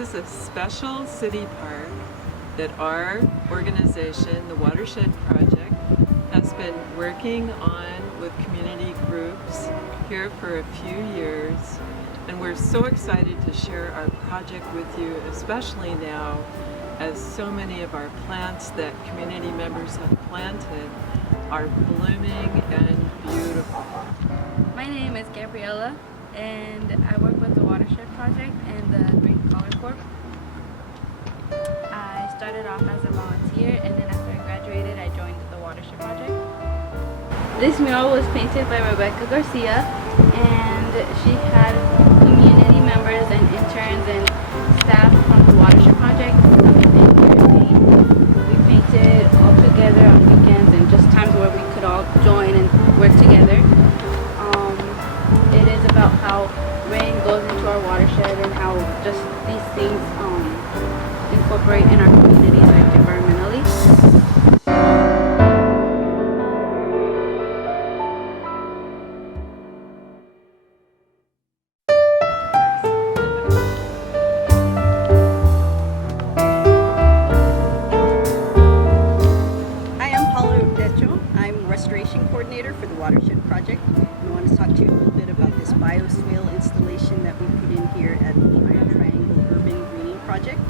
is a special city park that our organization, the Watershed Project, has been working on with community groups here for a few years. And we're so excited to share our project with you, especially now as so many of our plants that community members have planted are blooming and beautiful. My name is Gabriella, and I work with the Watershed Project and the Green Collar Corps. I started off as a volunteer, and then after I graduated, I joined the Watershed Project. This mural was painted by Rebecca Garcia, and she had community members and interns and staff from the Watershed Project come in here and paint. We painted all together on weekends and just times where we could all join and work together. It is about how rain goes into our watershed and how just these things incorporate in our communities, like environmentally. I'm Restoration Coordinator for the Watershed Project, and I want to talk to you a little bit about this bioswale installation that we put in here at the Iron Triangle Urban Greening Project.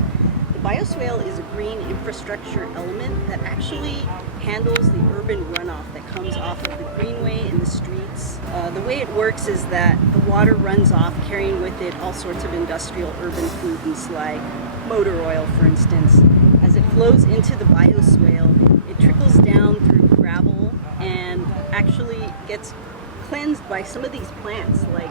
The bioswale is a green infrastructure element that actually handles the urban runoff that comes off of the greenway in the streets. The way it works is that the water runs off, carrying with it all sorts of industrial urban pollutants like motor oil, for instance. As it flows into the bioswale, it trickles down through gravel and actually gets cleansed by some of these plants like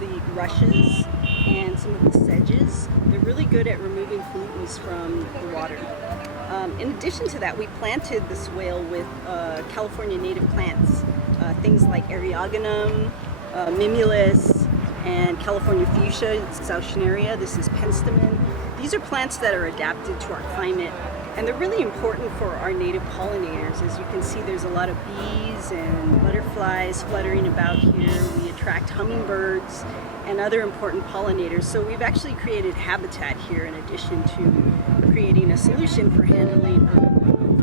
the rushes and some of the sedges. They're really good at removing pollutants from the water. In addition to that, we planted the swale with California native plants, things like Eriogonum, Mimulus, and California fuchsia, Sauschneria. This is penstemon. These are plants that are adapted to our climate, and they're really important for our native pollinators. As you can see, there's a lot of bees and butterflies fluttering about here. We attract hummingbirds and other important pollinators. So we've actually created habitat here in addition to creating a solution for handling urban runoff.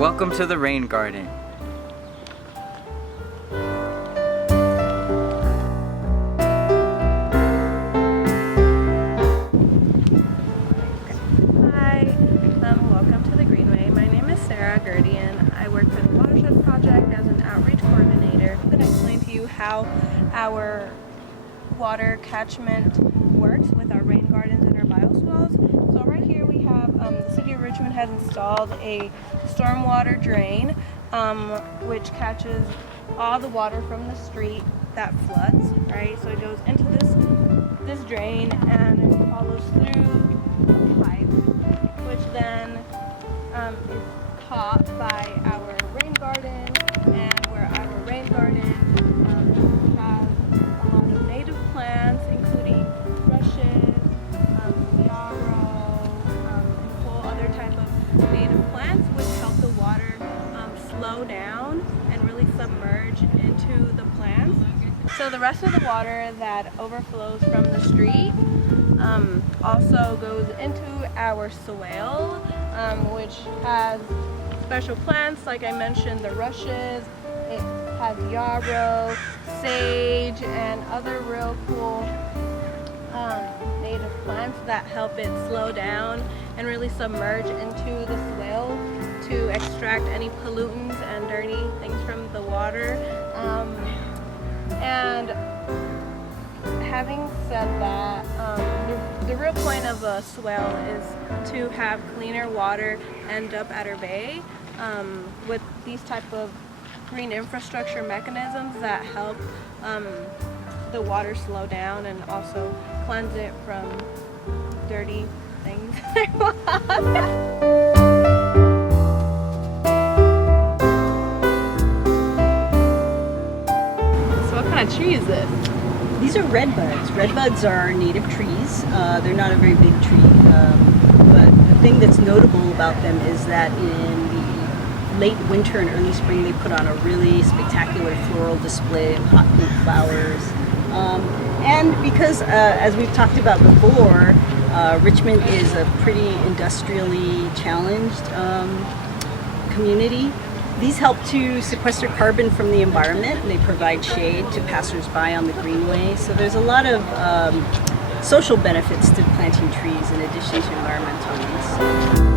Welcome to the rain garden. Hi, welcome to the Greenway. My name is Sarah Gerdian. I work for the Watershed Project as an outreach coordinator. I'm going to explain to you how our water catchment works with our rain gardens and our bioswales. So right here we have the City of Richmond has installed a stormwater drain which catches all the water from the street that floods, right? So it goes into this drain and it follows through a pipe, which then is caught by our rain garden, and where our rain garden has a lot of native plants, including rushes, yarrow, and whole other type of native plants, which help the water slow down and really submerge into the plants. So the rest of the water that overflows from the street also goes into our swale, which has special plants, like I mentioned, the rushes. It has yarrow, sage, and other real cool native plants that help it slow down and really submerge into the swale to extract any pollutants and dirty things from the water. And having said that, the real point of a swale is to have cleaner water end up at our bay with these type of green infrastructure mechanisms that help the water slow down and also cleanse it from dirty things. So what kind of tree is this? These are redbuds. Redbuds are native trees. They're not a very big tree, but thing that's notable about them is that in the late winter and early spring, they put on a really spectacular floral display of hot pink flowers. And because, as we've talked about before, Richmond is a pretty industrially challenged community. These help to sequester carbon from the environment, and they provide shade to passersby on the Greenway. So there's a lot of social benefits to planting trees in addition to environmental ones.